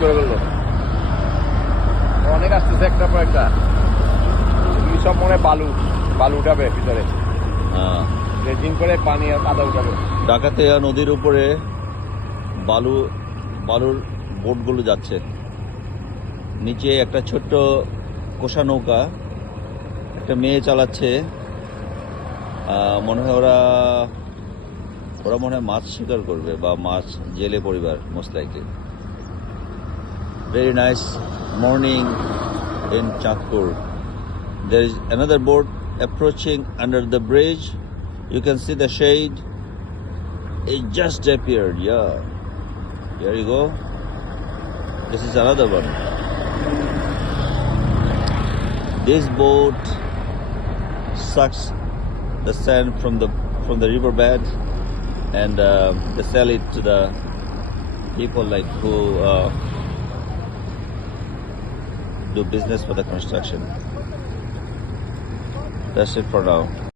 করে ফেললো। অনেক আসতেছে একটা পর একটা। এগুলি সব মনে হয় বালু উঠাবে ভিতরে, ড্রেজিং করে পানি আর কাদা উঠাবে। ডাকাতিয়া নদীর উপরে বালুর বোটগুলো যাচ্ছে। নিচে একটা ছোট্ট কোষা নৌকা একটা মেয়ে চালাচ্ছে। মনে হয় ওরা মনে হয় মাছ শিকার করবে বা মাছ জেলে পরিবার, most likely. Very nice morning in Chandpur. There is another boat approaching under the bridge. You can see the shade. It just appeared. Yeah. Here you go. This is another one. This boat sucks the sand from the riverbed, and they sell it to the people like who do business for the construction. That's it for now.